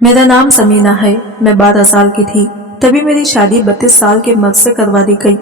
मेरा नाम समीना है। मैं 12 साल की थी तभी मेरी शादी 32 साल के मर्द से करवा दी गई।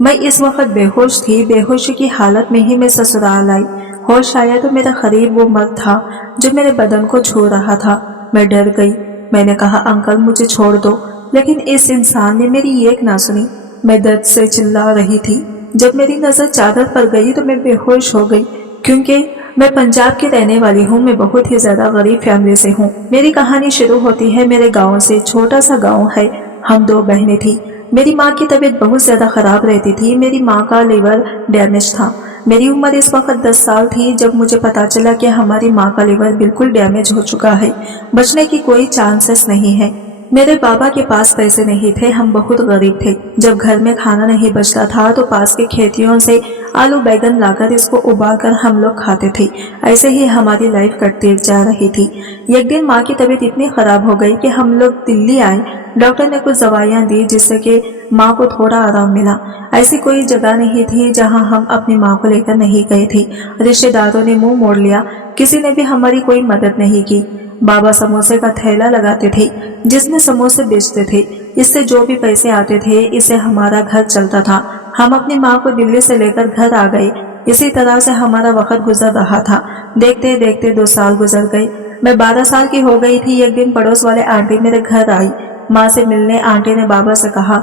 मैं इस वक्त बेहोश थी। बेहोशी की हालत में ही मैं ससुराल आई। होश आया तो मेरा करीब वो मर्द था जो मेरे बदन को छू रहा था। मैं डर गई। मैंने कहा, अंकल मुझे छोड़ दो, लेकिन इस इंसान ने मेरी एक ना सुनी। मैं दर्द से चिल्ला रही थी। जब मेरी नजर चादर पर गई तो मैं बेहोश हो गई, क्योंकि मैं पंजाब की रहने वाली हूँ। मैं बहुत ही ज्यादा गरीब फैमिली से हूँ। मेरी कहानी शुरू होती है मेरे गांव से। छोटा सा गांव है। हम 2 बहनें थी। मेरी माँ की तबीयत बहुत ज्यादा खराब रहती थी। मेरी माँ का लिवर डैमेज था। मेरी उम्र इस वक्त 10 साल थी जब मुझे पता चला कि हमारी माँ का लिवर बिल्कुल डैमेज हो चुका है। बचने की कोई चांसेस नहीं है। मेरे बाबा के पास पैसे नहीं थे। हम बहुत गरीब थे। जब घर में खाना नहीं बचता था तो पास के खेतियों से आलू बैगन लाकर इसको उबाल कर हम लोग खाते थे। ऐसे ही हमारी लाइफ कटती जा रही थी। एक दिन माँ की तबीयत इतनी खराब हो गई कि हम लोग दिल्ली आए। डॉक्टर ने कुछ दवाइयाँ दी जिससे कि माँ को थोड़ा आराम मिला। ऐसी कोई जगह नहीं थी जहाँ हम अपनी माँ को लेकर नहीं गए थे। रिश्तेदारों ने मुंह मोड़ लिया। किसी ने भी हमारी कोई मदद नहीं की। बाबा समोसे का ठेला लगाते थे जिसमें समोसे बेचते थे। इससे जो भी पैसे आते थे इससे हमारा घर चलता था। हम अपनी माँ को दिल्ली से लेकर घर आ गए। इसी तरह से हमारा वक्त गुजर रहा था। देखते देखते 2 साल गुजर गए। मैं 12 साल की हो गई थी। एक दिन पड़ोस वाले आंटी मेरे घर आई माँ से मिलने। आंटी ने बाबा से कहा,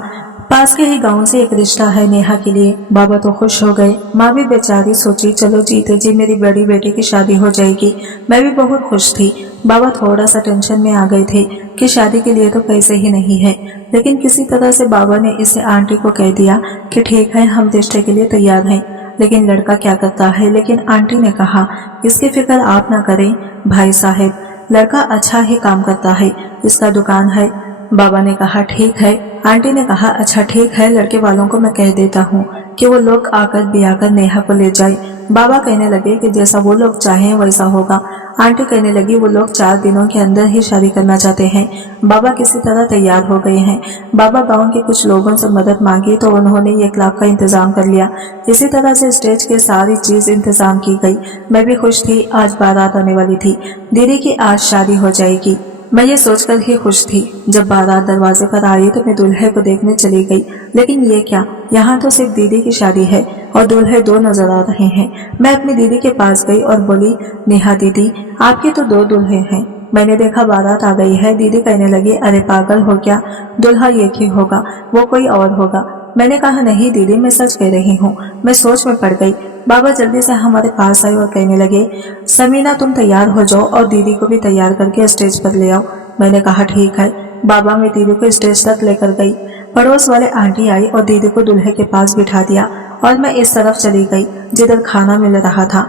पास के ही गांव से एक रिश्ता है नेहा के लिए। बाबा तो खुश हो गए। माँ भी बेचारी सोची, चलो जीते जी मेरी बड़ी बेटी की शादी हो जाएगी। मैं भी बहुत खुश थी। बाबा थोड़ा सा टेंशन में आ गए थे कि शादी के लिए तो पैसे ही नहीं है, लेकिन किसी तरह से बाबा ने इसे आंटी को कह दिया कि ठीक है, हम रिश्ते के लिए तैयार हैं, लेकिन लड़का क्या करता है। लेकिन आंटी ने कहा, इसकी फिक्र आप ना करें भाई साहब, लड़का अच्छा ही काम करता है, इसका दुकान है। बाबा ने कहा, ठीक है। आंटी ने कहा, अच्छा ठीक है, लड़के वालों को मैं कह देता हूँ कि वो लोग आकर ब्याह कर नेहा को ले जाए। बाबा कहने लगे कि जैसा वो लोग चाहें वैसा होगा। आंटी कहने लगी, वो लोग 4 दिनों के अंदर ही शादी करना चाहते हैं। बाबा किसी तरह तैयार हो गए हैं। बाबा गांव के कुछ लोगों से मदद मांगी तो उन्होंने 1 लाख का इंतजाम कर लिया। इसी तरह से स्टेज के सारी चीज इंतजाम की गई। मैं भी खुश थी। आज बारात आने वाली थी। दीदी की आज शादी हो जाएगी। मैं ये सोचकर ही खुश थी। जब बारात दरवाजे पर आई तो मैं दूल्हे को देखने चली गई, लेकिन ये क्या, यहाँ तो सिर्फ दीदी की शादी है और दूल्हे 2 नजर आ रहे हैं। मैं अपनी दीदी के पास गई और बोली, नेहा दीदी, आपके तो 2 दूल्हे हैं। मैंने देखा बारात आ गई है। दीदी कहने लगी, अरे पागल हो क्या, दूल्हा एक ही होगा, वो कोई और होगा। मैंने कहा, नहीं दीदी, मैं सच कह रही हूँ। मैं सोच में पड़ गई। बाबा जल्दी से हमारे पास आए और कहने लगे, समीना तुम तैयार हो जाओ और दीदी को भी तैयार करके स्टेज पर ले आओ। मैंने कहा, ठीक है। बाबा मैं दीदी को स्टेज तक लेकर गई। पड़ोस वाले आंटी आई और दीदी को दूल्हे के पास बिठा दिया और मैं इस तरफ चली गई जिधर खाना मिल रहा था।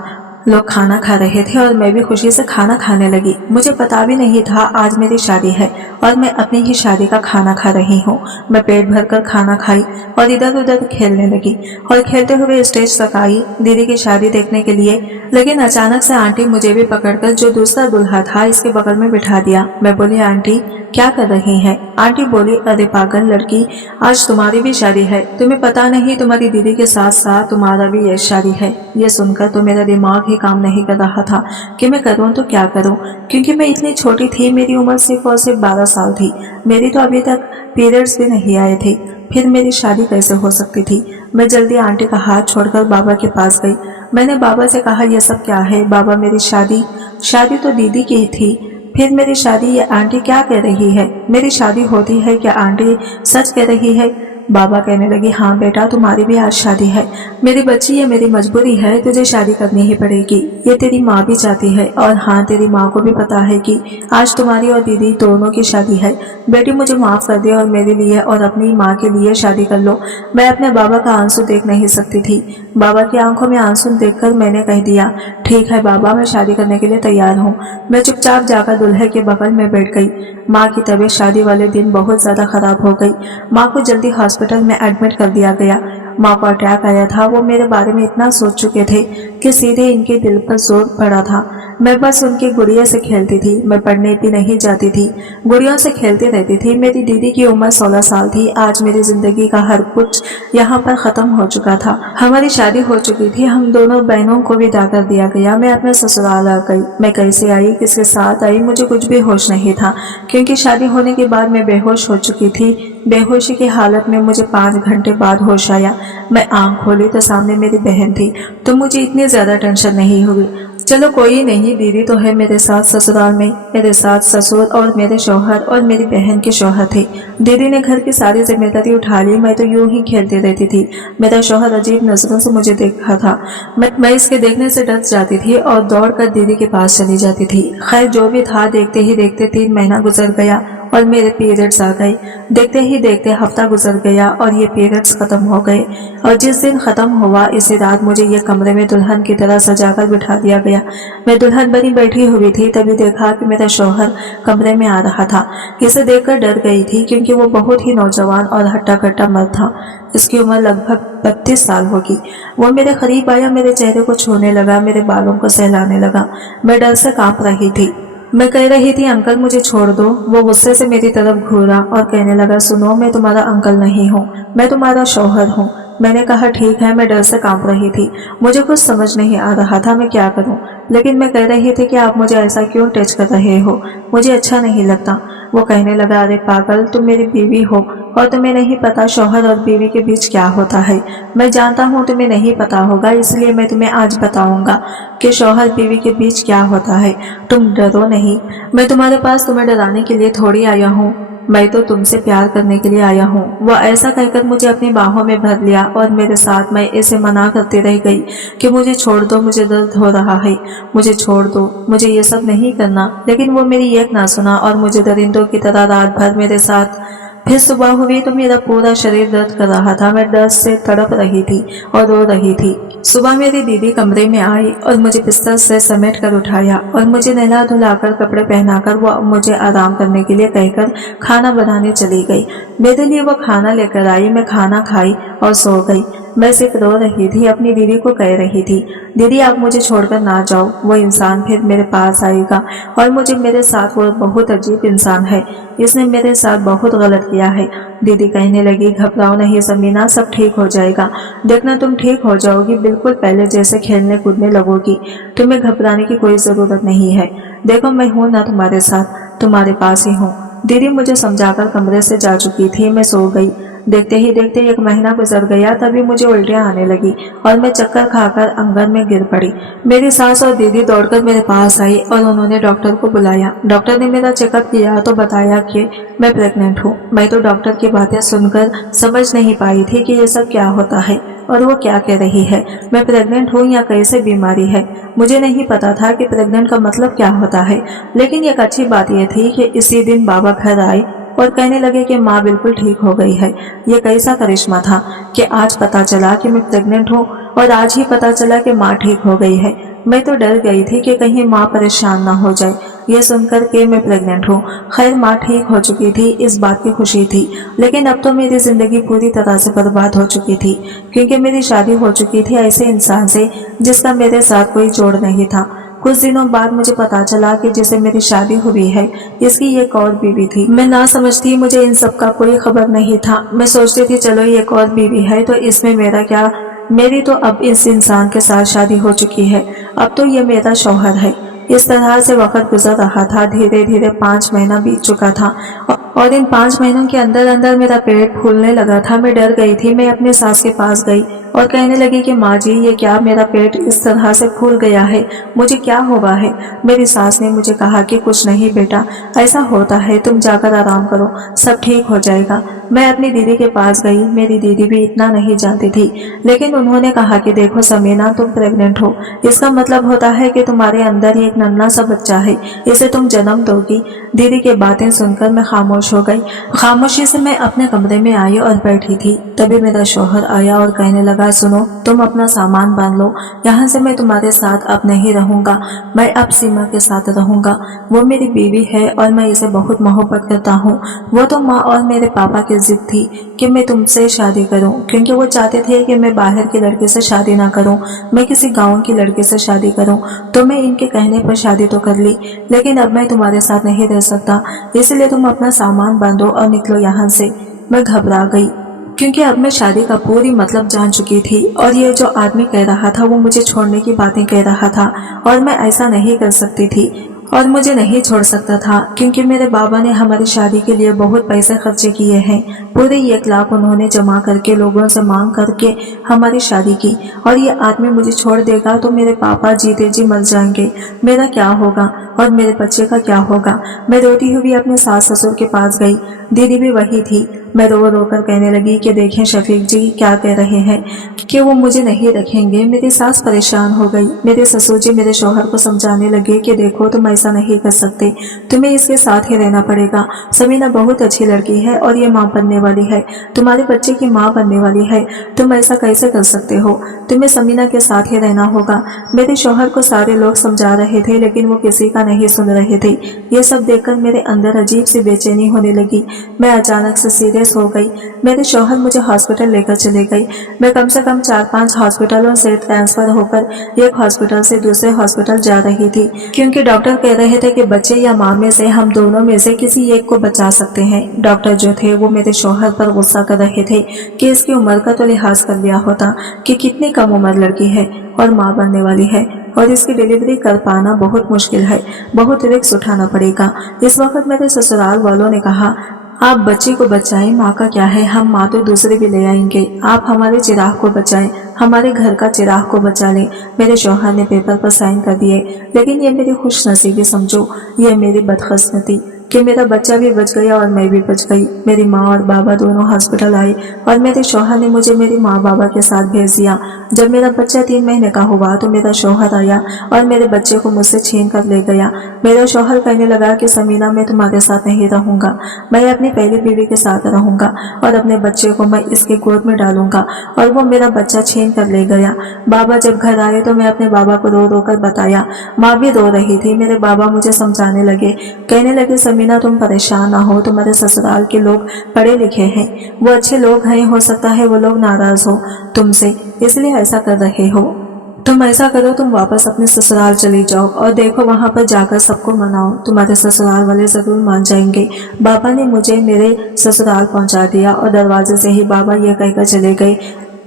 लोग खाना खा रहे थे और मैं भी खुशी से खाना खाने लगी। मुझे पता भी नहीं था आज मेरी शादी है और मैं अपनी ही शादी का खाना खा रही हूँ। मैं पेट भरकर खाना खाई और इधर उधर खेलने लगी और खेलते हुए स्टेज तक आई दीदी की शादी देखने के लिए। लेकिन अचानक से आंटी मुझे भी पकड़कर जो दूसरा दूल्हा था इसके बगल में बिठा दिया। मैं बोली, आंटी क्या कर रही हैं? आंटी बोली, अरे पागल लड़की, आज तुम्हारी भी शादी है। तुम्हें पता नहीं तुम्हारी दीदी के साथ साथ तुम्हारा भी ये शादी है। ये सुनकर तो मेरा दिमाग ही काम नहीं कर रहा था कि मैं करूं तो क्या करूं, क्योंकि मैं इतनी छोटी थी। मेरी उम्र सिर्फ और सिर्फ 12 साल थी। मेरी तो अभी तक पीरियड्स भी नहीं आए थे। फिर मेरी शादी कैसे हो सकती थी? मैं जल्दी आंटी का हाथ छोड़कर बाबा के पास गई। मैंने बाबा से कहा, यह सब क्या है? बाबा, मेरी शादी तो दीदी की थी। फिर मेरी शादी? ये आंटी क्या कह रही है? मेरी शादी होती है क्या? आंटी सच कह रही है? बाबा कहने लगे, हाँ बेटा, तुम्हारी भी आज शादी है। मेरी बच्ची, ये मेरी मजबूरी है, तुझे शादी करनी ही पड़ेगी। ये तेरी माँ भी चाहती है और हाँ, तेरी माँ को भी पता है कि आज तुम्हारी और दीदी दोनों की शादी है। बेटी मुझे माफ कर दे और मेरे लिए और अपनी माँ के लिए शादी कर लो। मैं अपने बाबा का आंसू देख नहीं सकती थी। बाबा की आंखों में आंसू देखकर मैंने कह दिया, ठीक है बाबा, मैं शादी करने के लिए तैयार हूँ। मैं चुपचाप जाकर दूल्हे के बगल में बैठ गई। माँ की तबीयत शादी वाले दिन बहुत ज्यादा खराब हो गई। माँ को जल्दी हॉस्पिटल में एडमिट कर दिया गया। माँ को अटैक आया था। वो मेरे बारे में इतना सोच चुके थे कि सीधे इनके दिल पर जोर पड़ा था। मैं बस उनकी गुड़िया से खेलती थी। मैं पढ़ने भी नहीं जाती थी, गुड़ियों से खेलती रहती थी। मेरी दीदी की उम्र 16 साल थी। आज मेरी जिंदगी का हर कुछ यहाँ पर खत्म हो चुका था। हमारी शादी हो चुकी थी, हम दोनों बहनों को विदा कर दिया गया। मैं अपने ससुराल आ गई। मैं कैसे आई, किसके साथ आई, मुझे कुछ भी होश नहीं था, क्योंकि शादी होने के बाद मैं बेहोश हो चुकी थी। बेहोशी की हालत में मुझे 5 घंटे बाद होश आया। मैं आंख खोली तो सामने मेरी बहन थी। तो मुझे इतनी ज्यादा टेंशन नहीं हुई। चलो कोई नहीं, दीदी तो है मेरे साथ ससुराल में। मेरे साथ ससुर और मेरे शौहर और मेरी बहन के शौहर थे। दीदी ने घर की सारी जिम्मेदारी उठा ली। मैं तो यूं ही खेलती रहती थी। मेरा शौहर अजीब नजरों से मुझे देखा था। मैं इसके देखने से डर जाती थी और दौड़कर दीदी के पास चली जाती थी। खैर जो भी था, देखते ही देखते 3 महीना गुजर गया और मेरे पीरियड्स आ गए। देखते ही देखते हफ्ता गुजर गया और ये पीरियड्स खत्म हो गए। और जिस दिन खत्म हुआ, इसी रात मुझे ये कमरे में दुल्हन की तरह सजाकर बिठा दिया गया। मैं दुल्हन बनी बैठी हुई थी, तभी देखा कि मेरा शौहर कमरे में आ रहा था। इसे देखकर डर गई थी, क्योंकि वो बहुत ही नौजवान और हट्टा-कट्टा मर्द था। इसकी उम्र लगभग 32 साल होगी। वो मेरे करीब आया, मेरे चेहरे को छूने लगा, मेरे बालों को सहलाने लगा। मैं डर से कांप रही थी। मैं कह रही थी, अंकल मुझे छोड़ दो। वो गुस्से से मेरी तरफ घूरा और कहने लगा, सुनो, मैं तुम्हारा अंकल नहीं हूँ, मैं तुम्हारा शौहर हूँ। मैंने कहा, ठीक है। मैं डर से कांप रही थी। मुझे कुछ समझ नहीं आ रहा था मैं क्या करूं, लेकिन मैं कह रही थी कि आप मुझे ऐसा क्यों टच कर रहे हो, मुझे अच्छा नहीं लगता। वो कहने लगा, अरे पागल, तुम मेरी बीवी हो और तुम्हें नहीं पता शौहर और बीवी के बीच क्या होता है। मैं जानता हूँ तुम्हें नहीं पता होगा, इसलिए मैं तुम्हें आज बताऊंगा कि शौहर बीवी के बीच क्या होता है। तुम डरो नहीं, मैं तुम्हारे पास तुम्हें डराने के लिए थोड़ी आया हूँ, मैं तो तुमसे प्यार करने के लिए आया हूँ। वो ऐसा कहकर मुझे अपनी बाहों में भर लिया और मेरे साथ मैं इसे मना करती रह गई कि मुझे छोड़ दो, मुझे दर्द हो रहा है, मुझे छोड़ दो, मुझे ये सब नहीं करना। लेकिन वो मेरी एक ना सुना और मुझे दरिंदों की तरह रात भर मेरे साथ। फिर सुबह हुई तो मेरा पूरा शरीर दर्द कर रहा था। मैं दर्द से तड़प रही थी और रो रही थी। सुबह मेरी दीदी कमरे में आई और मुझे बिस्तर से समेट कर उठाया और मुझे नहला धुलाकर कपड़े पहनाकर वो मुझे आराम करने के लिए कहकर खाना बनाने चली गई। मेरे लिए वो खाना लेकर आई। मैं खाना खाई और सो गई। मैं सिर्फ रो रही थी, अपनी दीदी को कह रही थी, दीदी आप मुझे छोड़कर ना जाओ, वो इंसान फिर मेरे पास आएगा और मुझे मेरे साथ वो बहुत अजीब इंसान है, इसने मेरे साथ बहुत गलत किया है। दीदी कहने लगी, घबराओ नहीं समीना, सब ठीक हो जाएगा, देखना तुम ठीक हो जाओगी, बिल्कुल पहले जैसे खेलने कूदने लगोगी, तुम्हें घबराने की कोई जरूरत नहीं है। देखो मैं हूँ ना तुम्हारे साथ, तुम्हारे पास ही हूँ। दीदी मुझे समझाकर कमरे से जा चुकी थी। मैं सो गई। देखते ही देखते 1 महीना गुजर गया। तभी मुझे उल्टियां आने लगी और मैं चक्कर खाकर आंगन में गिर पड़ी। मेरी सास और दीदी दौड़कर मेरे पास आई और उन्होंने डॉक्टर को बुलाया। डॉक्टर ने मेरा चेकअप किया तो बताया कि मैं प्रेग्नेंट हूँ। मैं तो डॉक्टर की बातें सुनकर समझ नहीं पाई थी कि ये सब क्या होता है और वो क्या कह रही है। मैं प्रेग्नेंट हूँ या कैसे बीमारी है, मुझे नहीं पता था कि प्रेग्नेंट का मतलब क्या होता है। लेकिन एक अच्छी बात यह थी कि इसी दिन बाबा घर आए और कहने लगे कि माँ बिल्कुल ठीक हो गई है। ये कैसा करिश्मा था कि आज पता चला कि मैं प्रेग्नेंट हूँ और आज ही पता चला कि माँ ठीक हो गई है। मैं तो डर गई थी कि कहीं माँ परेशान ना हो जाए ये सुनकर के मैं प्रेग्नेंट हूँ। खैर माँ ठीक हो चुकी थी, इस बात की खुशी थी। लेकिन अब तो मेरी जिंदगी पूरी तरह से बर्बाद हो चुकी थी, क्योंकि मेरी शादी हो चुकी थी ऐसे इंसान से जिसका मेरे साथ कोई जोड़ नहीं था। कुछ दिनों बाद मुझे पता चला कि जिसे मेरी शादी हुई है इसकी एक और बीवी थी। मैं ना समझती, मुझे इन सब का कोई खबर नहीं था। मैं सोचती थी चलो ये एक और बीवी है तो इसमें मेरा क्या, मेरी तो अब इस इंसान के साथ शादी हो चुकी है, अब तो ये मेरा शौहर है। इस तरह से वक्त गुजर रहा था। धीरे धीरे 5 महीना बीत चुका था और इन 5 महीनों के अंदर अंदर मेरा पेट फूलने लगा था। मैं डर गई थी। मैं अपनी सास के पास गई और कहने लगी कि माँ जी ये क्या, मेरा पेट इस तरह से फूल गया है, मुझे क्या हुआ है। मेरी सास ने मुझे कहा कि कुछ नहीं बेटा, ऐसा होता है, तुम जाकर आराम करो, सब ठीक हो जाएगा। मैं अपनी दीदी के पास गई। मेरी दीदी भी इतना नहीं जानती थी, लेकिन उन्होंने कहा कि देखो समीना, तुम प्रेग्नेंट हो, इसका मतलब होता है कि तुम्हारे अंदर एक नन्हा सा बच्चा है, इसे तुम जन्म दोगी। दीदी की बातें सुनकर मैं खामोश हो गई। खामोशी से मैं अपने कमरे में आई और बैठी थी। तभी मेरा शौहर आया और कहने लगा, सुनो तुम अपना सामान बांध लो, यहाँ से मैं तुम्हारे साथ अब नहीं रहूंगा, मैं अब सीमा के साथ रहूंगा। वो मेरी बीवी है और मैं इसे बहुत मोहब्बत करता हूँ। वो तो माँ और मेरे पापा के की जिद थी कि मैं तुमसे शादी करूं, क्योंकि वो चाहते थे कि मैं बाहर की लड़की से शादी ना करूं, मैं किसी गांव की लड़की से शादी करूं। तो मैं इनके कहने पर शादी तो कर ली, लेकिन अब मैं तुम्हारे साथ नहीं रह सकता, इसलिए तुम अपना सामान बांधो और निकलो यहाँ से। मैं घबरा गई, क्योंकि अब मैं शादी का पूरी मतलब जान चुकी थी और ये जो आदमी कह रहा था वो मुझे छोड़ने की बातें कह रहा था, और मैं ऐसा नहीं कर सकती थी और मुझे नहीं छोड़ सकता था, क्योंकि मेरे बाबा ने हमारी शादी के लिए बहुत पैसे खर्चे किए हैं। पूरे 1 लाख उन्होंने जमा करके लोगों से मांग करके हमारी शादी की, और ये आदमी मुझे छोड़ देगा तो मेरे पापा जीते जी मर जाएंगे, मेरा क्या होगा और मेरे बच्चे का क्या होगा। मैं रोती हुई अपने सास ससुर के पास गई, दीदी भी वही थी। मैं रो रो कर कहने लगी कि देखें शफीक जी क्या कह रहे हैं कि वो मुझे नहीं रखेंगे। मेरी सास परेशान हो गई। मेरे ससुर जी मेरे शौहर को समझाने लगे कि देखो तुम ऐसा नहीं कर सकते, तुम्हें इसके साथ ही रहना पड़ेगा। समीना बहुत अच्छी लड़की है और ये माँ बनने वाली है, तुम्हारे बच्चे की माँ बनने वाली है, तुम ऐसा कैसे कर सकते हो, तुम्हें समीना के साथ ही रहना होगा। मेरे शौहर को सारे लोग समझा रहे थे, लेकिन वो किसी का नहीं सुन रहे थे। ये सब देखकर मेरे अंदर अजीब सी बेचैनी होने लगी। मैं अचानक से सीरियस हो गई। मेरे शौहर मुझे हॉस्पिटल लेकर चले गए। मैं कम से कम 4-5 हॉस्पिटलों से ट्रांसफर होकर एक हॉस्पिटल से दूसरे हॉस्पिटल जा रही थी, क्योंकि डॉक्टर कह रहे थे कि बच्चे या माँ में से हम दोनों में से किसी एक को बचा सकते हैं। डॉक्टर जो थे वो मेरे शौहर पर गुस्सा कर रहे थे कि इसकी उम्र का तो लिहाज कर लिया होता कि कितनी कम उम्र लड़की है और माँ बनने वाली है, और इसकी डिलीवरी कर पाना बहुत मुश्किल है, बहुत रिस्क उठाना पड़ेगा। इस वक्त मेरे ससुराल वालों ने कहा आप बच्ची को बचाएं, माँ का क्या है, हम माँ तो दूसरे भी ले आएंगे, आप हमारे चिराग को बचाएं, हमारे घर का चिराग को बचा लें। मेरे शौहर ने पेपर पर साइन कर दिए, लेकिन ये मेरी खुशनसीबी समझो, ये मेरी बदकिस्मती कि मेरा बच्चा भी बच गया और मैं भी बच गई। मेरी माँ और बाबा दोनों हॉस्पिटल आए और मेरे शौहर ने मुझे मेरी माँ बाबा के साथ भेज दिया। जब मेरा बच्चा 3 महीने का हुआ तो मेरा शौहर आया और मेरे बच्चे को मुझसे छीन कर ले गया। मेरा शौहर कहने लगा कि समीना मैं तुम्हारे साथ नहीं रहूंगा, मैं अपनी पहली बीवी के साथ रहूंगा और अपने बच्चे को मैं इसके गोद में डालूंगा, और वो मेरा बच्चा छीन कर ले गया। बाबा जब घर आए तो मैं अपने बाबा को रो रो कर बताया। माँ भी रो रही थी। मेरे बाबा मुझे समझाने लगे, कहने लगे समीना तुम परेशान ना हो, तुम्हारे ससुराल के लोग पढ़े लिखे हैं, वो अच्छे लोग हैं, हो सकता है वो लोग नाराज हो तुमसे, इसलिए ऐसा कर रहे हो। तुम ऐसा करो, तुम वापस अपने ससुराल चली जाओ और देखो वहां पर जाकर सबको मनाओ, तुम्हारे ससुराल वाले जरूर मान जाएंगे। बाबा ने मुझे मेरे ससुराल पहुंचा दिया और दरवाजे से ही बाबा ये कहकर चले गए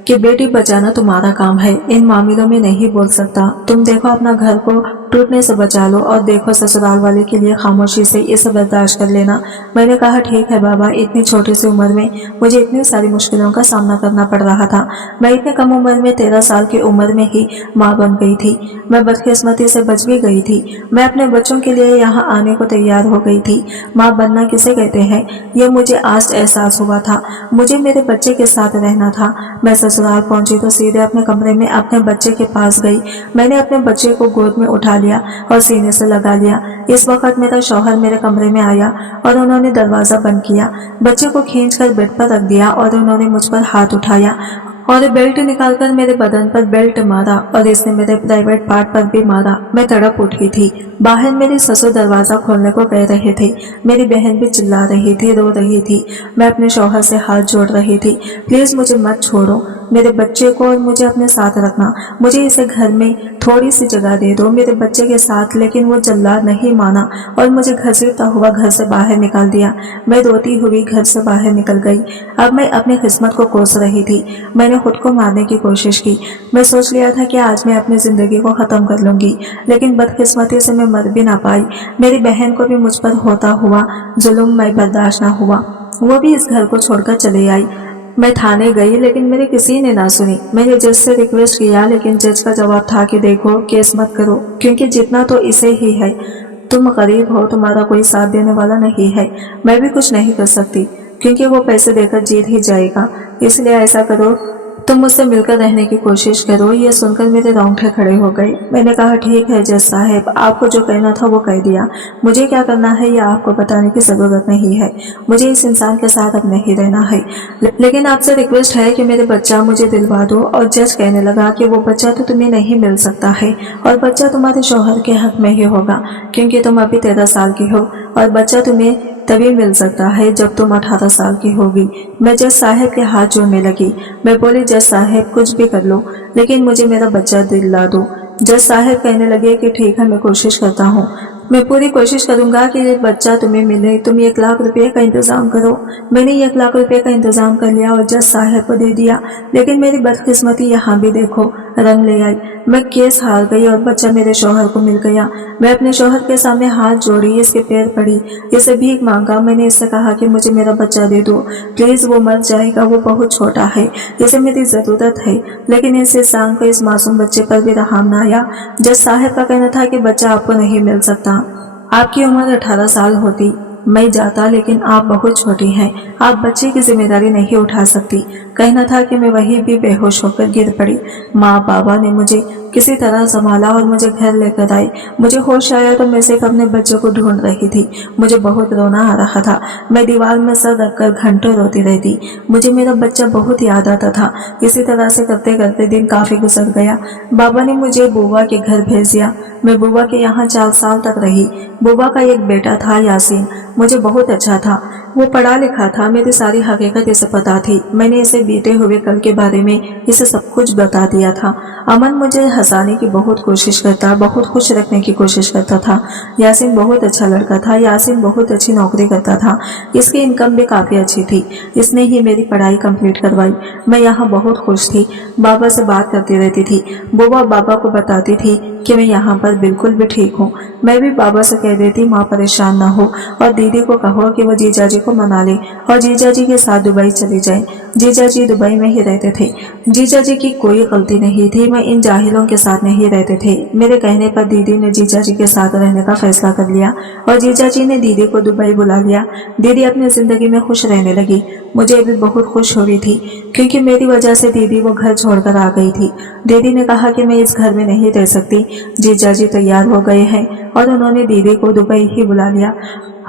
कि बेटी बचाना तुम्हारा काम है, इन मामलों में नहीं बोल सकता, तुम देखो अपना घर को टूटने से बचा लो और देखो ससुराल वाले के लिए खामोशी से इसे बर्दाश्त कर लेना। मैंने कहा ठीक है बाबा, इतनी छोटी सी उम्र में मुझे इतनी सारी मुश्किलों का सामना करना पड़ रहा था। मैं इतने कम उम्र में 13 साल की उम्र में ही माँ बन गई थी। मैं बदकिस्मती से बच भी गई थी। मैं अपने बच्चों के लिए यहाँ आने को तैयार हो गई थी। माँ बनना किसे कहते हैं ये मुझे आज एहसास हुआ था। मुझे मेरे बच्चे के साथ रहना था। मैं ससुराल पहुंची तो सीधे अपने कमरे में अपने बच्चे के पास गई। मैंने अपने बच्चे को गोद में उठा लिया और सीने से लगा लिया। इस वक्त मेरा शौहर मेरे कमरे में आया और उन्होंने दरवाजा बंद किया, बच्चे को खींचकर बेड पर रख दिया और उन्होंने मुझ पर हाथ उठाया और बेल्ट निकालकर मेरे बदन पर बेल्ट मारा और इसने मेरे प्राइवेट पार्ट पर भी मारा। मैं तड़प उठी थी। बाहर मेरे ससुर दरवाजा खोलने को कह रहे थे। मेरी बहन भी चिल्ला रही थी, रो रही थी। मैं अपने शौहर से हाथ जोड़ रही थी, प्लीज मुझे मत छोड़ो, मेरे बच्चे को और मुझे अपने साथ रखना, मुझे इसे घर में थोड़ी सी जगह दे दो मेरे बच्चे के साथ। लेकिन वो जल्लाद नहीं माना और मुझे घसीटता हुआ घर से बाहर निकाल दिया। मैं रोती हुई घर से बाहर निकल गई। अब मैं अपनी किस्मत को कोस रही थी। मैंने खुद को मारने की कोशिश की। मैं सोच लिया था कि आज मैं अपनी जिंदगी को खत्म कर लूंगी, लेकिन बदकिस्मती से मैं मर भी ना पाई। मेरी बहन को भी मुझ पर होता हुआ जुल्म मैं बर्दाश्त ना हुआ, वो भी इस घर को छोड़कर चली आई। मैं थाने गई लेकिन मेरी किसी ने ना सुनी। मैंने जज से रिक्वेस्ट किया, लेकिन जज का जवाब था कि देखो केस मत करो, क्योंकि जितना तो इसे ही है, तुम गरीब हो, तुम्हारा कोई साथ देने वाला नहीं है। मैं भी कुछ नहीं कर सकती क्योंकि वो पैसे देकर जीत ही जाएगा। इसलिए ऐसा करो, तुम मुझसे मिलकर रहने की कोशिश करो। ये सुनकर मेरे रोंगटे खड़े हो गए। मैंने कहा ठीक है जज साहब, आपको जो कहना था वो कह दिया, मुझे क्या करना है ये आपको बताने की जरूरत नहीं है। मुझे इस इंसान के साथ अब नहीं रहना है, लेकिन आपसे रिक्वेस्ट है कि मेरे बच्चा मुझे दिलवा दो। और जज कहने लगा कि वो बच्चा तो तुम्हें नहीं मिल सकता है, और बच्चा तुम्हारे शौहर के हक में ही होगा, क्योंकि तुम अभी 13 साल की हो और बच्चा तुम्हें तभी मिल सकता है जब तुम 18 साल की होगी। मैं जज साहब के हाथ जोड़ने लगी। मैं बोली, जज साहब कुछ भी कर लो, लेकिन मुझे मेरा बच्चा दिला दो। जज साहब कहने लगे कि ठीक है, मैं कोशिश करता हूँ, मैं पूरी कोशिश करूंगा कि ये बच्चा तुम्हें मिले। तुम 1 लाख रुपए का इंतजाम करो। मैंने 1 लाख रुपए का इंतजाम कर लिया और जज साहब को दे दिया। लेकिन मेरी बदकिस्मती यहाँ भी देखो रंग ले आई। मैं केस हार गई और बच्चा मेरे शौहर को मिल गया। मैं अपने शौहर के सामने हाथ जोड़ी, इसके पैर पड़ी, इसे भीख मांगा। मैंने इससे कहा कि मुझे मेरा बच्चा दे दो प्लीज, वो मर जाएगा, वो बहुत छोटा है, इसे मेरी जरूरत है। लेकिन इस इंसान को, इस मासूम बच्चे पर भी रहम न आया। जज साहब का कहना था कि बच्चा आपको नहीं मिल सकता, आपकी उम्र 18 साल होती मैं जाता, लेकिन आप बहुत छोटी हैं, आप बच्चे की जिम्मेदारी नहीं उठा सकती। कहना था कि मैं वहीं भी बेहोश होकर गिर पड़ी। माँ बाबा ने मुझे किसी तरह संभाला और मुझे घर लेकर आए। मुझे होश आया तो मैं सिर्फ अपने बच्चे को ढूंढ रही थी। मुझे बहुत रोना आ रहा था। मैं दीवार में सर रखकर घंटों रोती रहती। मुझे मेरा बच्चा बहुत याद आता था। इसी तरह से करते करते दिन काफी गुजर गया। बाबा ने मुझे बुआ के घर भेज दिया। मैं बुआ के यहाँ 4 साल तक रही। बुआ का एक बेटा था यासीन, मुझे बहुत अच्छा था, वो पढ़ा लिखा था, मेरी सारी हकीकत इसे पता थी। मैंने इसे बीते हुए कल के बारे में इसे सब कुछ बता दिया था। अमन मुझे हंसाने की बहुत कोशिश करता, बहुत खुश रखने की कोशिश करता था। यासीन बहुत अच्छा लड़का था। यासीन बहुत अच्छी नौकरी करता था, इसकी इनकम भी काफी अच्छी थी। इसने ही मेरी पढ़ाई कंप्लीट करवाई। मैं यहाँ बहुत खुश थी। बाबा से बात करती रहती थी। बुआ बाबा को बताती थी कि मैं यहाँ पर बिल्कुल भी ठीक हूँ। मैं भी बाबा से कह देती, माँ परेशान ना हो और दीदी को कहो कि वो जीजा जी को मना ले और जीजा जी के साथ दुबई चली जाए। जीजा जी दुबई में ही रहते थे। जीजा जी की कोई गलती नहीं थी, मैं इन जाहिलों के साथ नहीं रहते थे। मेरे कहने पर दीदी ने जीजा जी के साथ रहने का फैसला कर लिया और जीजा जी ने दीदी को दुबई बुला लिया। दीदी अपनी जिंदगी में खुश रहने लगी। मुझे भी बहुत खुश हो रही थी क्योंकि मेरी वजह से दीदी वो घर छोड़कर आ गई थी। दीदी ने कहा कि मैं इस घर में नहीं रह सकती। जीजा जी तैयार हो गए हैं और उन्होंने दीदी को दुबई ही बुला लिया।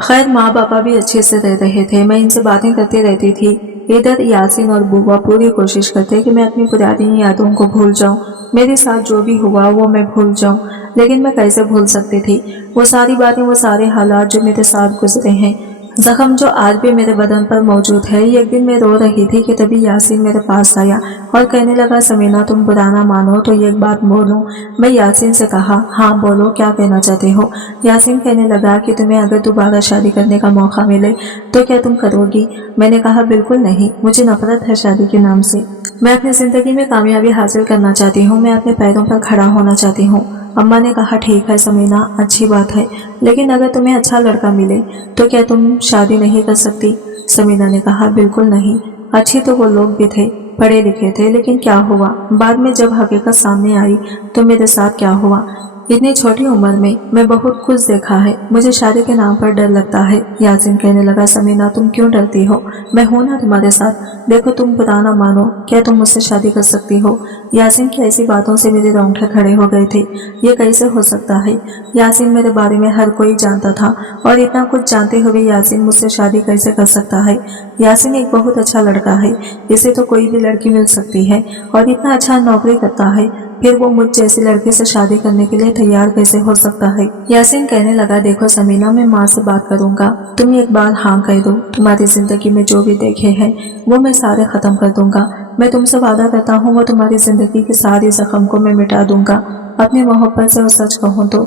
खैर माँ बाबा भी अच्छे से रह रहे थे। मैं इनसे बातें करती रहती थी। इधर यासीन और बुआ पूरी कोशिश करते कि मैं अपनी पुरानी यादों को भूल जाऊं, मेरे साथ जो भी हुआ वो मैं भूल जाऊं। लेकिन मैं कैसे भूल सकती थी वो सारी बातें, वो सारे हालात जो मेरे साथ गुजरे हैं, जख्म जो आज भी मेरे बदन पर मौजूद है। एक दिन मैं रो रही थी कि तभी यासीन मेरे पास आया और कहने लगा, समीना तुम बुरा ना मानो तो एक बात बोलूं। मैं यासीन से कहा, हाँ बोलो, क्या कहना चाहते हो। यासीन कहने लगा कि तुम्हें अगर दोबारा शादी करने का मौका मिले तो क्या तुम करोगी। मैंने कहा, बिल्कुल नहीं, मुझे नफरत है शादी के नाम से। मैं अपनी जिंदगी में कामयाबी हासिल करना चाहती हूँ, मैं अपने पैरों पर खड़ा होना चाहती हूँ। अम्मा ने कहा, ठीक है समीना, अच्छी बात है, लेकिन अगर तुम्हें अच्छा लड़का मिले तो क्या तुम शादी नहीं कर सकती। समीना ने कहा, बिल्कुल नहीं। अच्छी तो वो लोग भी थे, पढ़े लिखे थे, लेकिन क्या हुआ बाद में जब हकीकत सामने आई तो मेरे साथ क्या हुआ। इतनी छोटी उम्र में मैं बहुत कुछ देखा है, मुझे शादी के नाम पर डर लगता है। यासीन कहने लगा, समीना तुम क्यों डरती हो, मैं हूं ना तुम्हारे साथ। देखो तुम बुरा ना मानो, क्या तुम मुझसे शादी कर सकती हो। यासीन की ऐसी बातों से मेरे रोंगटे खड़े हो गए थे। ये कैसे हो सकता है। यासीन मेरे बारे में हर कोई जानता था और इतना कुछ जानते हुए यासीन मुझसे शादी कैसे कर सकता है। यासीन एक बहुत अच्छा लड़का है, इसे तो कोई भी लड़की मिल सकती है और इतना अच्छा नौकरी करता है, फिर वो मुझ जैसी लड़की से शादी करने के लिए तैयार कैसे हो सकता है। यासीन कहने लगा, देखो समीना मैं माँ से बात करूंगा, तुम एक बार हाँ कह दो, तुम्हारी जिंदगी में जो भी देखे हैं वो मैं सारे खत्म कर दूंगा। मैं तुमसे वादा करता हूँ वो तुम्हारी जिंदगी के सारे जख्म को मैं मिटा दूंगा। अपनी मोहब्बत से वो सच कहूँ तो,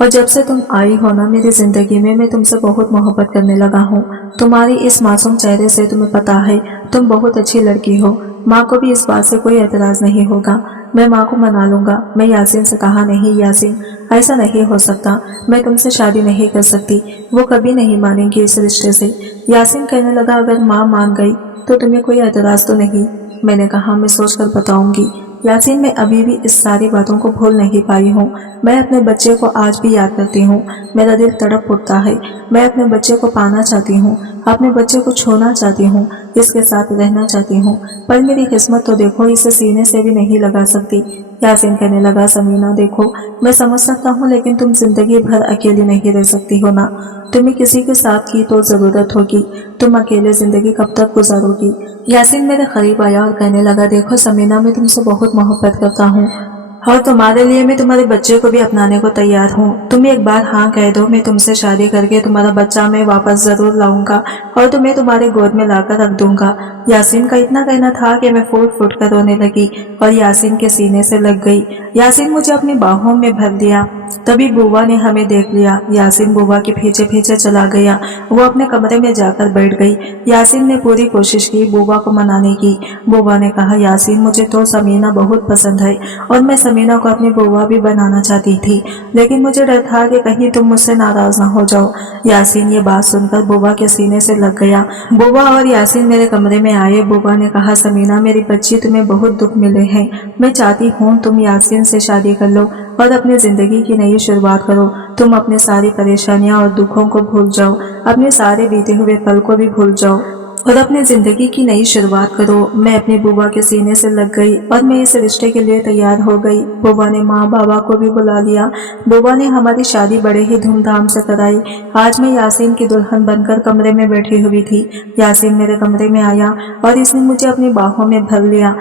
और जब से तुम आई हो ना मेरी जिंदगी में, मैं तुमसे बहुत मोहब्बत करने लगा हूँ। तुम्हारी इस मासूम चेहरे से तुम्हें पता है तुम बहुत अच्छी लड़की हो। माँ को भी इस बात से कोई एतराज नहीं होगा, मैं माँ को मना लूंगा। मैं यासीन से कहा, नहीं यासीन ऐसा नहीं हो सकता, मैं तुमसे शादी नहीं कर सकती, वो कभी नहीं मानेंगी इस रिश्ते से। यासीन कहने लगा, अगर माँ मान गई तो तुम्हें कोई एतराज तो नहीं। मैंने कहा, मैं सोच कर बताऊंगी। यासीन मैं अभी भी इस सारी बातों को भूल नहीं पाई हूँ। मैं अपने बच्चे को आज भी याद करती हूँ, मेरा दिल तड़प उठता है। मैं अपने बच्चे को पाना चाहती हूँ, अपने बच्चे को छूना चाहती हूँ, इसके साथ रहना चाहती हूँ, पर मेरी किस्मत तो देखो, इसे सीने से भी नहीं लगा सकती। यासीन कहने लगा, समीना देखो मैं समझ सकता हूँ, लेकिन तुम जिंदगी भर अकेली नहीं रह सकती हो ना, तुम्हें किसी के साथ की तो जरूरत होगी, तुम अकेले जिंदगी कब तक गुजारोगी। यासीन मेरे करीब आया और कहने लगा, देखो समीना मैं तुमसे बहुत मोहब्बत करता हूँ, और तुम्हारे लिए मैं तुम्हारे बच्चे को भी अपनाने को तैयार हूँ। तुम एक बार हाँ कह दो, मैं तुमसे शादी करके तुम्हारा बच्चा मैं वापस जरूर लाऊंगा और तुम्हें तुम्हारे गोद में लाकर रख दूंगा। यासीन का इतना कहना था कि मैं फूट फूट कर रोने लगी और यासीन के सीने से लग गई। यासीन मुझे अपनी बाहों में भर लिया। तभी बुआ ने हमें देख लिया। यासीन बुआ के पीछे पीछे चला गया। वो अपने कमरे में जाकर बैठ गई। यासीन ने पूरी कोशिश की बुआ को मनाने की। बुआ ने कहा, यासीन मुझे तो समीना बहुत पसंद है और मैं समीना को अपनी बुआ भी बनाना चाहती थी, लेकिन मुझे डर था कि कहीं तुम मुझसे नाराज ना हो जाओ। यासीन ये बात सुनकर बुआ के सीने से लग गया। बुआ और यासीन मेरे कमरे में आए। बुआ ने कहा, समीना मेरी बच्ची, तुम्हें बहुत दुख मिले हैं। मैं चाहती हूँ तुम यासीन से शादी कर लो और अपनी जिंदगी की नई शुरुआत करो। तुम अपनी सारी परेशानियां और दुखों को भूल जाओ, अपने सारे बीते हुए पल को भी भूल जाओ और अपनी जिंदगी की नई शुरुआत करो। मैं अपनी बुआ के सीने से लग गई और मैं इस रिश्ते के लिए तैयार हो गई। बुआ ने माँ बाबा को भी बुला लिया। बुआ ने हमारी शादी बड़े ही धूमधाम से कराई। आज मैं यासीन की दुल्हन बनकर कमरे में बैठी हुई थी। यासीन मेरे कमरे में आया और इसने मुझे अपनी बाहों में भर लिया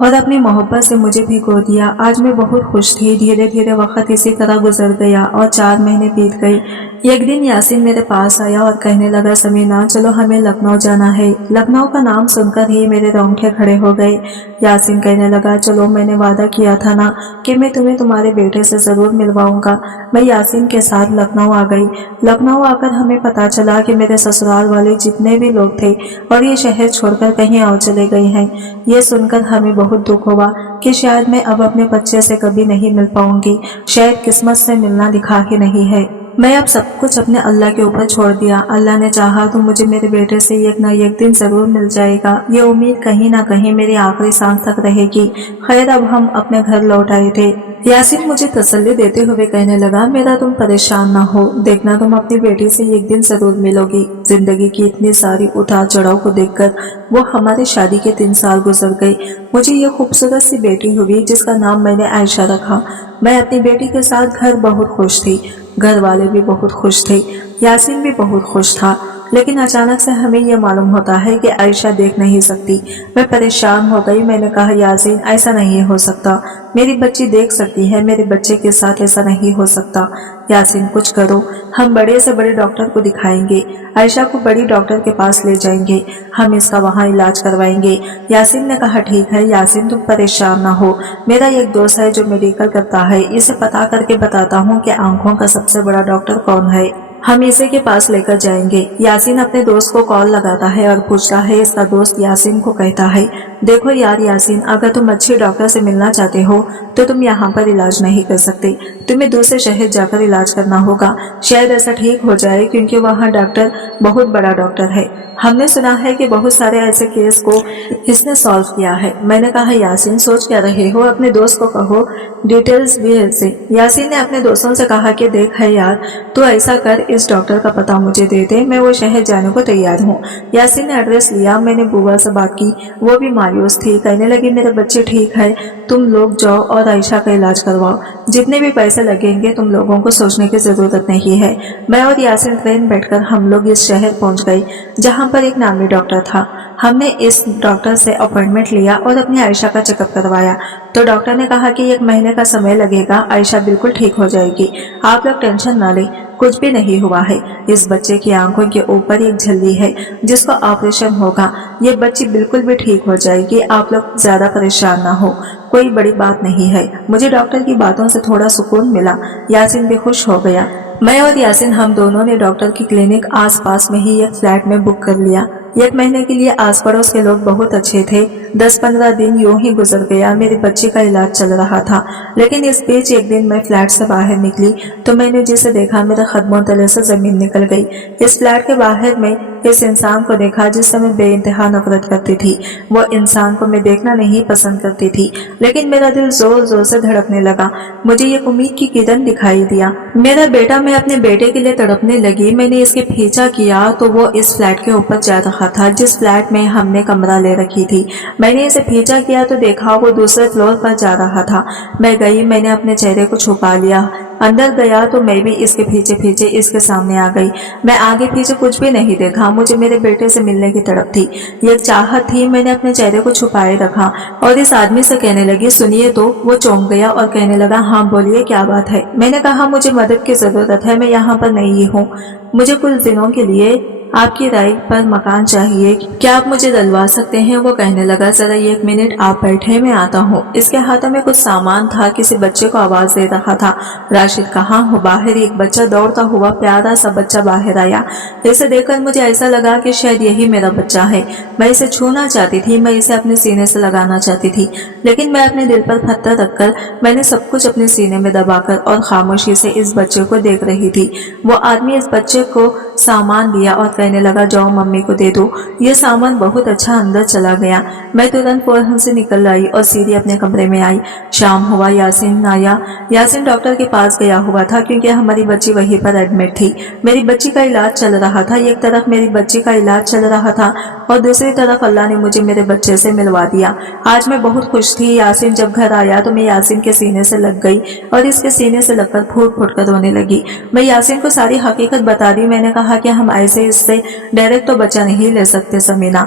और अपनी मोहब्बत से मुझे भिगो दिया। आज मैं बहुत खुश थी। धीरे धीरे वक्त इसी तरह गुजर गया और 4 महीने बीत गए। एक दिन यासीन मेरे पास आया और कहने लगा, समीना चलो हमें लखनऊ जाना है। लखनऊ का नाम सुनकर ही मेरे रोंगटे खड़े हो गए। यासीन कहने लगा, चलो मैंने वादा किया था ना कि मैं तुम्हें तुम्हारे बेटे से जरूर मिलवाऊंगा। मैं यासीन के साथ लखनऊ आ गई। लखनऊ आकर हमें पता चला कि मेरे ससुराल वाले जितने भी लोग थे और ये शहर छोड़कर कहीं और चले गए हैं। ये सुनकर हमें बहुत दुख हुआ कि शायद मैं अब अपने बच्चे से कभी नहीं मिल पाऊंगी। शायद किस्मत से मिलना लिखा ही नहीं है। मैं अब सब कुछ अपने अल्लाह के ऊपर छोड़ दिया। अल्लाह ने चाहा तो मुझे मेरे बेटे से एक ना एक दिन जरूर मिल जाएगा। ये उम्मीद कहीं ना कहीं मेरी आखिरी सांस तक रहेगी। खैर अब हम अपने घर लौट आए थे। यासीन मुझे तसल्ली देते हुए कहने लगा, मेरा तुम परेशान ना हो, देखना तुम अपनी बेटी से एक दिन जरूर मिलोगी। जिंदगी की इतनी सारी उतार चढ़ाव को देखकर वो हमारी शादी के 3 साल गुजर गए। मुझे ये खूबसूरत सी बेटी हुई जिसका नाम मैंने आयशा रखा। मैं अपनी बेटी के साथ घर बहुत खुश थी। घर वाले भी बहुत खुश थे। यासीन भी बहुत खुश था। लेकिन अचानक से हमें यह मालूम होता है कि आयशा देख नहीं सकती। मैं परेशान हो गई। मैंने कहा, यासीन ऐसा नहीं हो सकता, मेरी बच्ची देख सकती है, मेरे बच्चे के साथ ऐसा नहीं हो सकता। यासीन कुछ करो, हम बड़े से बड़े डॉक्टर को दिखाएंगे, आयशा को बड़ी डॉक्टर के पास ले जाएंगे, हम इसका वहाँ इलाज करवाएंगे। यासीन ने कहा, ठीक है यासीन तुम परेशान ना हो, मेरा एक दोस्त है जो मेडिकल करता है, इसे पता करके बताता हूँ कि आंखों का सबसे बड़ा डॉक्टर कौन है, हम इसे के पास लेकर जाएंगे। यासीन अपने दोस्त को कॉल लगाता है और पूछता है। इसका दोस्त यासीन को कहता है, देखो यार यासीन, अगर तुम अच्छे डॉक्टर से मिलना चाहते हो तो तुम यहाँ पर इलाज नहीं कर सकते, तुम्हें दूसरे शहर जाकर इलाज करना होगा। शायद ऐसा ठीक हो जाए क्योंकि वहाँ डॉक्टर बहुत बड़ा डॉक्टर है। हमने सुना है कि बहुत सारे ऐसे केस को इसने सॉल्व किया है। मैंने कहा, यासीन सोच क्या रहे हो, अपने दोस्त को कहो डिटेल्स भी ऐसे। यासीन ने अपने दोस्तों से कहा कि देख है यार, तू ऐसा कर, इस डॉक्टर का पता मुझे दे दे, मैं वो शहर जाने को तैयार हूँ। यासीन ने एड्रेस लिया। मैंने बुआ से बात की, वो भी मायूस थी। कहने लगी, मेरे बच्चे ठीक है, तुम लोग जाओ और आयशा का इलाज करवाओ, जितने भी पैसे लगेंगे तुम लोगों को सोचने की जरूरत नहीं है। मैं और यासीन ट्रेन बैठकर हम लोग इस शहर पहुंच गए जहाँ पर एक नामी डॉक्टर था। हमने इस डॉक्टर से अपॉइंटमेंट लिया और अपनी आयशा का चेकअप करवाया। तो डॉक्टर ने कहा कि 1 महीने का समय लगेगा, आयशा बिल्कुल ठीक हो जाएगी, आप लोग टेंशन ना लें, कुछ भी नहीं हुआ है। इस बच्चे की आंखों के ऊपर एक झिल्ली है जिसका ऑपरेशन होगा, ये बच्ची बिल्कुल भी ठीक हो जाएगी, आप लोग ज्यादा परेशान ना हो, कोई बड़ी बात नहीं है। मुझे डॉक्टर की बातों से थोड़ा सुकून मिला। यासीन भी खुश हो गया। मैं और यासीन हम दोनों ने डॉक्टर की क्लिनिक आस पास में ही एक फ्लैट में बुक कर लिया। 1 महीने के लिए आस पड़ोस के लोग बहुत अच्छे थे। 10-15 दिन यूं ही गुजर गया। मेरी बच्ची का इलाज चल रहा था। लेकिन इस बीच एक दिन मैं फ्लैट से बाहर निकली तो मैंने जिसे देखा मेरे कदमों तले से जमीन निकल गई। इस फ्लैट के बाहर में इस इंसान को देखा जिससे मैं बेइंतहा नफरत करती थी। वो इंसान को मैं देखना नहीं पसंद करती थी, लेकिन मेरा दिल जोर जोर से धड़कने लगा। मुझे एक उम्मीद की किरण दिखाई दिया। मेरा बेटा, मैं अपने बेटे के लिए तड़पने लगी। मैंने इसके पीछा किया तो वो इस फ्लैट के ऊपर जा रहा था जिस फ्लैट में हमने कमरा ले रखी थी। मैंने इसे पीछा किया तो देखा वो दूसरे फ्लोर पर जा रहा था। मैं गई, मैंने अपने चेहरे को छुपा लिया। अंदर गया तो मैं भी इसके पीछे पीछे इसके सामने आ गई। मैं आगे पीछे कुछ भी नहीं देखा, मुझे मेरे बेटे से मिलने की तड़प थी, ये चाहत थी। मैंने अपने चेहरे को छुपाए रखा और इस आदमी से कहने लगी, सुनिए। तो वो चौंक गया और कहने लगा, हाँ बोलिए, क्या बात है। मैंने कहा, मुझे मदद की जरूरत है, मैं यहाँ पर नई हूँ, मुझे कुछ दिनों के लिए आपकी राय पर मकान चाहिए, क्या आप मुझे दिलवा सकते हैं। वो कहने लगा, जरा 1 मिनट आप बैठे, मैं आता हूँ। इसके हाथों में कुछ सामान था, किसी बच्चे को आवाज दे रहा था, राशिद कहाँ हो। बाहर एक बच्चा दौड़ता हुआ, प्यारा सा बच्चा बाहर आया। इसे देखकर मुझे ऐसा लगा कि शायद यही मेरा बच्चा है। मैं इसे छूना चाहती थी, मैं इसे अपने सीने से लगाना चाहती थी, लेकिन मैं अपने दिल पर पत्थर रखकर मैंने सब कुछ अपने सीने में दबाकर और खामोशी से इस बच्चे को देख रही थी। वो आदमी इस बच्चे को सामान दिया और कहने लगा, जाओ मम्मी को दे दो। ये सामान बहुत अच्छा अंदर चला गया। मैं तुरंत फौरन से निकल आई और सीधी अपने कमरे में आई। शाम हुआ, यासीन आया। यासीन डॉक्टर के पास गया हुआ था क्योंकि हमारी बच्ची वहीं पर एडमिट थी। मेरी बच्ची का इलाज चल रहा था। एक तरफ मेरी बच्ची का इलाज चल रहा था और दूसरी तरफ अल्लाह ने मुझे मेरे बच्चे से मिलवा दिया। आज मैं बहुत खुश थी। यासीन जब घर आया तो मैं यासीन के सीने से लग गई और इसके सीने से लगकर फूट फूट कर रोने लगी। मैं यासीन को सारी हकीकत बता दी। मैंने कहा कि हम ऐसे इससे डायरेक्ट तो बच्चा नहीं ले सकते समीना,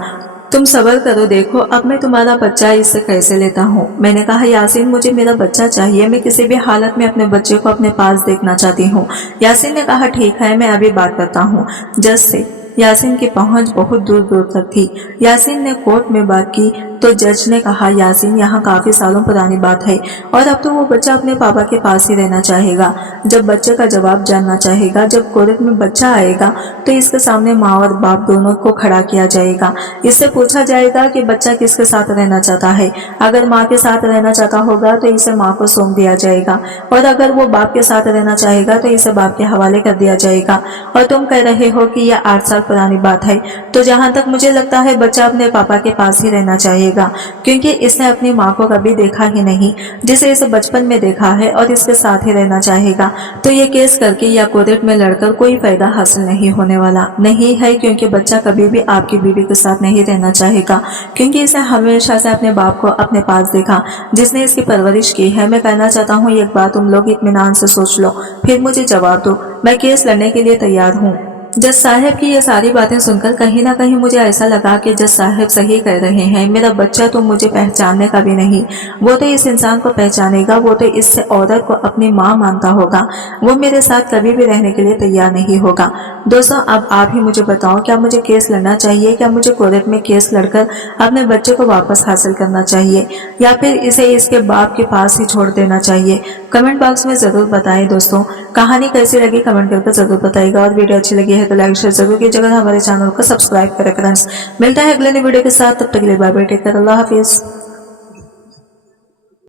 तुम सब्र करो, देखो अब मैं तुम्हारा बच्चा इससे कैसे लेता हूँ। मैंने कहा, यासीन मुझे मेरा बच्चा चाहिए, मैं किसी भी हालत में अपने बच्चे को अपने पास देखना चाहती हूँ। यासीन ने कहा, ठीक है, मैं अभी बात करता हूँ जज से। यासीन की पहुंच बहुत दूर दूर तक थी। यासीन ने कोर्ट में बात की तो जज ने कहा, यासीन यहाँ काफी सालों पुरानी बात है और अब तो वो बच्चा अपने पापा के पास ही रहना चाहेगा। जब बच्चे का जवाब जानना चाहेगा, जब कोर्ट में बच्चा आएगा तो इसके सामने माँ और बाप दोनों को खड़ा किया जाएगा। इससे पूछा जाएगा कि बच्चा किसके साथ रहना चाहता है। अगर माँ के साथ रहना चाहता होगा तो इसे माँ को सौंप दिया जाएगा और अगर वो बाप के साथ रहना चाहेगा तो इसे बाप के हवाले कर दिया जाएगा। और तुम कह रहे हो कि यह 8 साल पुरानी बात है, तो जहाँ तक मुझे लगता है बच्चा अपने पापा के पास ही रहना चाहिए, क्योंकि इसने अपनी माँ को कभी देखा ही नहीं, जिसे इसे बचपन में देखा है, और इसके साथ ही रहना चाहेगा। तो ये केस करके या कोर्ट में लड़कर कोई फायदा हासिल नहीं होने वाला नहीं है, क्योंकि बच्चा कभी भी आपकी बीवी के साथ नहीं रहना चाहेगा, क्योंकि इसे हमेशा से अपने बाप को अपने पास देखा, जिसने इसकी परवरिश की है। मैं कहना चाहता हूँ, एक बात तुम लोग इत्मीनान से सोच लो, फिर मुझे जवाब दो। मैं केस लड़ने के लिए तैयार हूँ। जज साहब की ये सारी बातें सुनकर कहीं ना कहीं मुझे ऐसा लगा कि जज साहब सही कह रहे हैं। मेरा बच्चा तो मुझे पहचानने का भी नहीं, वो तो इस इंसान को पहचानेगा, वो तो इस औरत को अपनी माँ मानता होगा, वो मेरे साथ कभी भी रहने के लिए तैयार नहीं होगा। दोस्तों, अब आप ही मुझे बताओ, क्या मुझे केस लड़ना चाहिए, क्या मुझे कोर्ट में केस लड़कर अपने बच्चे को वापस हासिल करना चाहिए, या फिर इसे इसके बाप के पास ही छोड़ देना चाहिए। कमेंट बॉक्स में जरूर बताएं। दोस्तों, कहानी कैसी लगी कमेंट करके जरूर बताइएगा, और वीडियो अच्छी लगी है तो लाइक शेयर जरूर कीजिएगा, हमारे चैनल को सब्सक्राइब करें फ्रेंड्स। मिलता है अगले वीडियो के साथ, तब तक के लिए बाय बाय, टेक केयर, अल्लाह हाफिज।